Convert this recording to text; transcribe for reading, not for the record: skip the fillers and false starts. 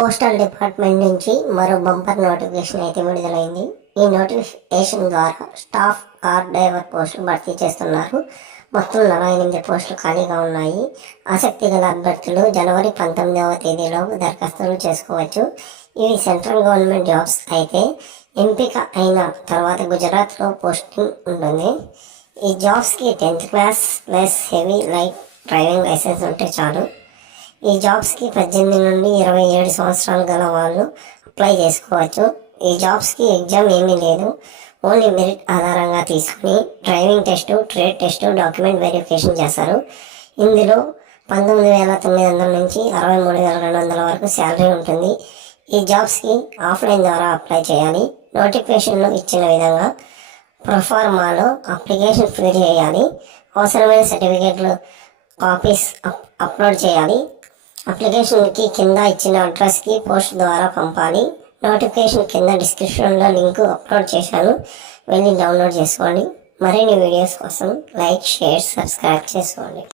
Postal department నుంచి మరో bumper notification అయితే విడుదలైంది. ఈ నోటిఫికేషన్ ద్వారా స్టాఫ్ కార్ డ్రైవర్ పోస్టులు భర్తీ చేస్తున్నారు. మొత్తం 48 పోస్టులు ఖాళీగా ఉన్నాయి. ఆసక్తి గల అభ్యర్థులు జనవరి 19వ తేదీలోపు దరఖాస్తులు చేసుకోవచ్చు. ఇవి సెంట్రల్ గవర్నమెంట్ జాబ్స్ అయితే ఎంపిక అయిన తర్వాత గుజరాత్లో పోస్టింగ్ ఉంటుంది. ఈ జాబ్స్కి 10th class plus heavy light driving licence ఉంటే చాలు. ఈ జాబ్స్కి 18 నుండి 27 సంవత్సరాలు గల వాళ్ళు అప్లై చేసుకోవచ్చు. ఈ జాబ్స్కి ఎగ్జామ్ ఏమీ లేదు. ఓన్లీ మెరిట్ ఆధారంగా తీసుకుని driving test, trade test, document verification చేస్తారు. ఇందులో 19,900 నుంచి 63,200 వరకు శాలరీ ఉంటుంది. ఈ జాబ్స్కి ఆఫ్లైన్ ద్వారా అప్లై చేయాలి. నోటిఫికేషన్లో ఇచ్చిన విధంగా ప్రొఫార్మాలో అప్లికేషన్ ఫిల్ చేయాలి. అవసరమైన సర్టిఫికేట్లు కాపీస్ అప్లోడ్ చేయాలి. అప్లికేషన్కి కింద ఇచ్చిన అడ్రస్కి పోస్ట్ ద్వారా పంపాలి. నోటిఫికేషన్ కింద డిస్క్రిప్షన్లో లింక్ అప్లోడ్ చేశాను, వెళ్ళి డౌన్లోడ్ చేసుకోండి. మరిన్ని వీడియోస్ కోసం లైక్, షేర్, సబ్స్క్రైబ్ చేసుకోండి.